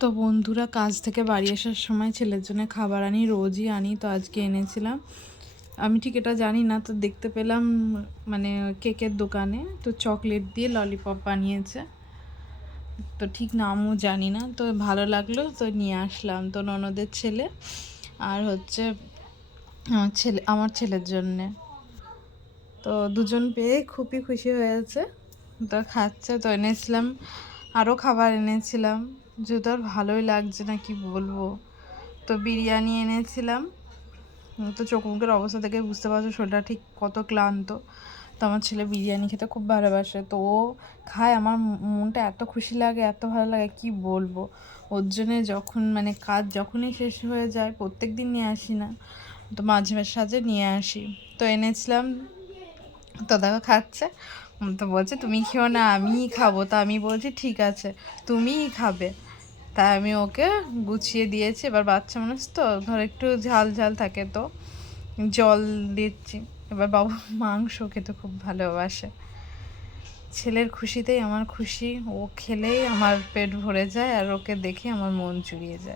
তো বন্ধুরা, কাজ থেকে বাড়ি আসার সময় ছেলের জন্য খাবার আনি, রোজই আনি। তো আজকে এনেছিলাম। আমি ঠিক এটা জানি না, তো দেখতে পেলাম মানে কেকের দোকানে তো চকলেট দিয়ে ললিপপ বানিয়েছে। তো ঠিক নামও জানি না, তো ভালো লাগলো তো নিয়ে আসলাম। তো ননদের ছেলে আর হচ্ছে আমার ছেলের জন্যে। তো দুজন পেয়ে খুবই খুশি হয়েছে, তো খাচ্ছে। তো এনেছিলাম, আরও খাবার এনেছিলাম, যেহেতু আর ভালোই লাগছে না, কি বলবো। তো বিরিয়ানি এনেছিলাম। তো চোখ মুখের অবস্থা থেকে বুঝতে পারছো শরীরটা ঠিক কত ক্লান্ত। তো আমার ছেলে বিরিয়ানি খেতে খুব ভালোবাসে, তো ও খায়। আমার মনটা এত খুশি লাগে, এত ভালো লাগে, কি বলবো। ওর জন্যে যখন মানে কাজ যখনই শেষ হয়ে যায়, প্রত্যেক দিন নিয়ে আসি না, তো মাঝে মাঝে সাঝে নিয়ে আসি। তো এনেছিলাম, তো দেখো খাচ্ছে। তো বলছে তুমি খেও না, আমিই খাবো। তা আমি বলছি ঠিক আছে, তুমিই খাবে। তাই আমি ওকে গুছিয়ে দিয়েছি। এবার বাচ্চা মানুষ তো ধর একটু ঝাল ঝাল থাকে, তো জল দিচ্ছি। এবার বাবু মাংস খেতে খুব ভালোবাসে। ছেলের খুশিতেই আমার খুশি, ও খেলেই আমার পেট ভরে যায়, আর ওকে দেখে আমার মন জুড়িয়ে যায়।